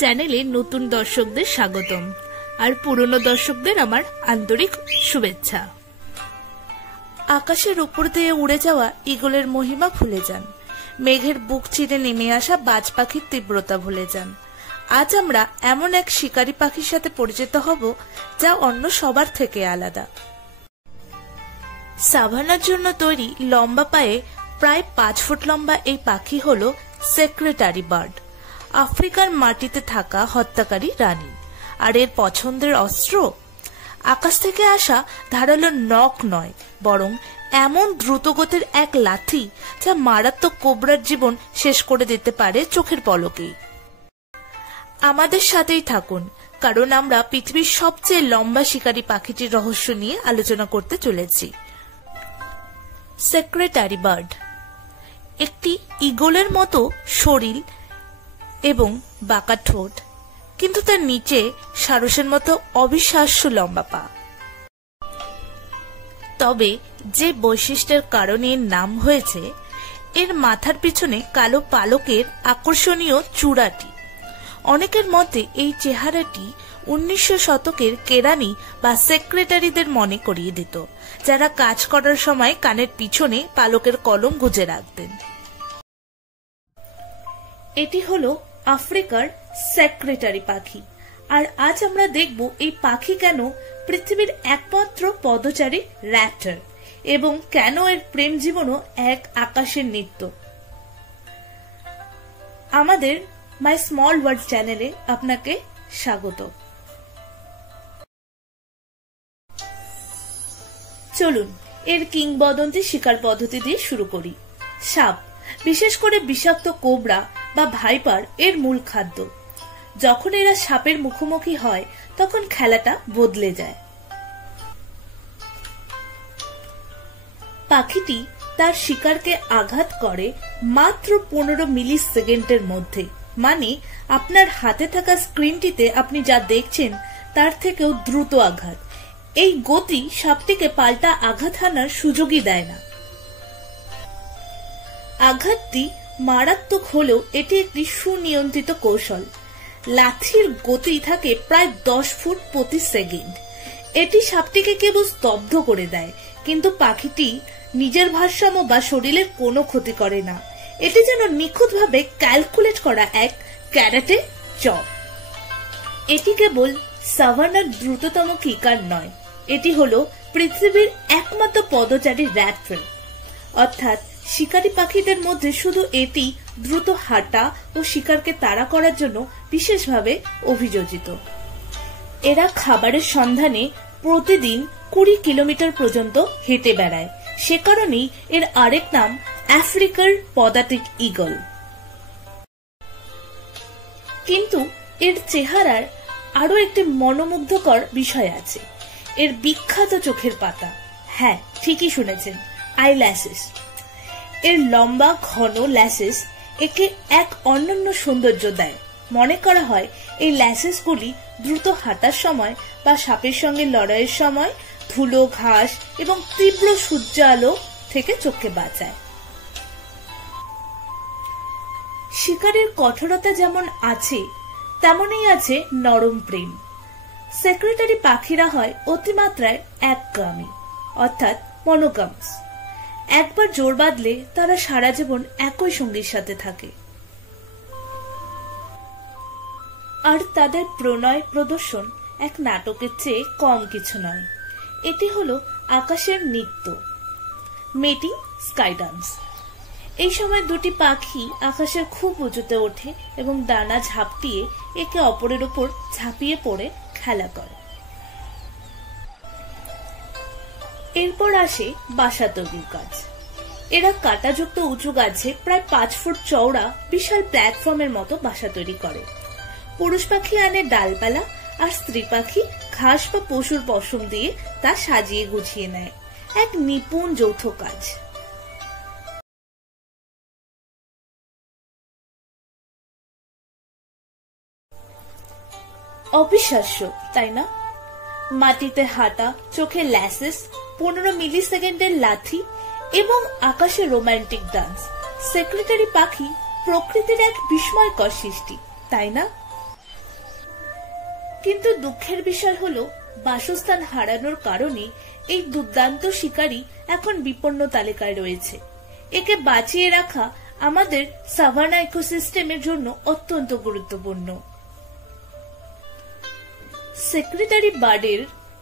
চ্যানেলে নতুন দর্শকদের স্বাগতম আর পুরনো দর্শকদের আমার আন্তরিক শুভেচ্ছা। আকাশের উপর দিয়ে উড়ে যাওয়া ঈগলের মহিমা ভুলে যান, মেঘের বুক চিরে নেমে আসা বাজ পাখির তীব্রতা ভুলে যান। আজ আমরা এমন এক শিকারী পাখির সাথে পরিচিত হব যা অন্য সবার থেকে আলাদা। সাভানার জন্য তৈরি লম্বা পায়ে প্রায় 5 ফুট লম্বা এই পাখি হল সেক্রেটারি বার্ড, আফ্রিকার মাটিতে থাকা হত্যাকারী রানী। আর এর পছন্দের অস্ত্র আকাশ থেকে আসা ধারালো নখ নয়, বরং এমন দ্রুতগতির এক লাথি যা মারাত্মক কোবরার জীবন শেষ করে দিতে পারে চোখের পলকেই। আমাদের সাথেই থাকুন, কারণ আমরা পৃথিবীর সবচেয়ে লম্বা শিকারী পাখিটির রহস্য নিয়ে আলোচনা করতে চলেছি। সেক্রেটারি বার্ড একটি ঈগলের মতো শরীর এবং বাঁকা ঠোঁট, কিন্তু তার নিচে সারসের মতো অবিশ্বাস্য লম্বা পা। তবে যে বৈশিষ্ট্যের কারণে এর নাম হয়েছে, এর মাথার পিছনে কালো পালকের আকর্ষণীয় চূড়াটি। অনেকের মতে এই চেহারাটি 1900 শতকের কেরানি বা সেক্রেটারিদের মনে করিয়ে দিত, যারা কাজ করার সময় কানের পিছনে পালকের কলম গুজে রাখতেন। এটি হলো আফ্রিকার সেক্রেটারি পাখি, আর আজ আমরা দেখব এই পাখি কেন পৃথিবীর একমাত্র পদচারী র্যাপটর এবং কেন এর প্রেম জীবনও এক আকাশের নৃত্য। আমাদের মাই স্মল ওয়ার্ল্ড চ্যানেলে আপনাকে স্বাগত। চলুন এর কিংবদন্তি শিকার পদ্ধতি দিয়ে শুরু করি। সাপ, বিশেষ করে বিষাক্ত কোবরা বা ভাইপার এর মূল খাদ্য। যখন এরা সাপের মুখোমুখি হয় তখন খেলাটা বদলে যায়। পাখিটি তার শিকারকে আঘাত করে মাত্র 15 মিলি সেকেন্ডের মধ্যে, মানে আপনার হাতে থাকা স্ক্রিনটিতে আপনি যা দেখছেন তার থেকেও দ্রুত আঘাত। এই গতি সাপটিকে পাল্টা আঘাত হানার সুযোগই দেয় না। আঘাতটি মারাত্মক হলেও এটি একটি সুনিয়ন্ত্রিত কৌশল। লাঠির গতি থাকে প্রায় 10 ফুট প্রতি সেকেন্ড। এটি সাপটিকে কেবল স্তব্ধ করে দেয়, কিন্তু পাখিটি নিজের ভারসাম্য বা শরীরের কোনো ক্ষতি করে না। এটি যেন নিখুঁতভাবে ক্যালকুলেট করা এক ক্যারাটে চপ। এটি কেবল সাভানার দ্রুততম কিকার নয়, এটি হলো পৃথিবীর একমাত্র পদচারী র্যাপটর, অর্থাৎ শিকারী পাখিদের মধ্যে শুধু এটি দ্রুত হাঁটা ও শিকারকে তাড়া করার জন্য বিশেষভাবে অভিযোজিত। এরা খাবারের সন্ধানে প্রতিদিন 20 কিলোমিটার পর্যন্ত হেঁটে বেড়ায়, সে কারণেই এর আরেক নাম আফ্রিকার পদাতিক ঈগল। কিন্তু এর চেহারার আরো একটি মনোমুগ্ধকর বিষয় আছে, এর বিখ্যাত চোখের পাতা। হ্যাঁ, ঠিকই শুনেছেন, আইল্যাশেস। এর লম্বা ঘন ল্যাশেস একে এক অনন্য সৌন্দর্য দেয়। মনে করা হয় এই ল্যাশেসগুলি দ্রুত হাঁটার সময় বা সাপের সঙ্গে লড়াইয়ের সময় ধুলো, ঘাস এবং তীব্র সূর্য আলো থেকে চোখকে বাঁচায়। শিকারের কঠোরতা যেমন আছে, তেমনই আছে নরম প্রেম। সেক্রেটারি পাখিরা হয় অতিমাত্রায় একগামী, অর্থাৎ মনোগামস। একবার জোর বাঁধলে তারা সারা জীবন একই সঙ্গীর সাথে থাকে। আর তাদের প্রণয় প্রদর্শন এক নাটকের চেয়ে কম কিছু নয়। এটি হলো আকাশের নৃত্য, মেটিং স্কাই ডান্স। এই সময় দুটি পাখি আকাশের খুব উঁচুতে ওঠে এবং ডানা ঝাপটিয়ে একে অপরের উপর ঝাঁপিয়ে পড়ে খেলা করে। এরপর আসে বাসা তৈরির কাজ। এরা কাঁটাযুক্ত উঁচু গাছে প্রায় 5 ফুট চওড়া বিশাল প্ল্যাটফর্মের মতো বাসা তৈরি করে। পুরুষ পাখি আনে ডালপালা আর স্ত্রী পাখি ঘাস বা পশুর পশম দিয়ে তা সাজিয়ে গুছিয়ে নেয়, এক নিপুণ যৌথ কাজ। অবিশ্বাস্য, তাই না? মাটিতে হাঁটা, চোখে ল্যাসেস, 15 মিলি সেকেন্ডের লাথি এবং আকাশে রোমান্টিক ডান্স। সেক্রেটারি পাখি প্রকৃতির এক বিস্ময়কর সৃষ্টি, তাই না? কিন্তু দুঃখের বিষয় হলো বাসস্থান হারানোর কারণে এই দুর্দান্ত শিকারী এখন বিপন্ন তালিকায় রয়েছে। একে বাঁচিয়ে রাখা আমাদের সাভানা ইকোসিস্টেমের জন্য অত্যন্ত গুরুত্বপূর্ণ। সেক্রেটারি বার্ডের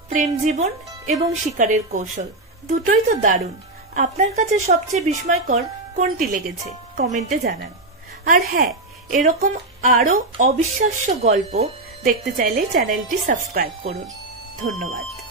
প্রেম জীবন এবং শিকারের কৌশল দুটোই তো দারুণ। আপনার কাছে সবচেয়ে বিস্ময়কর কোনটি লেগেছে কমেন্টে জানান। আর হ্যাঁ, এরকম আরো অবিশ্বাস্য গল্প দেখতে চাইলে চ্যানেলটি সাবস্ক্রাইব করুন। ধন্যবাদ।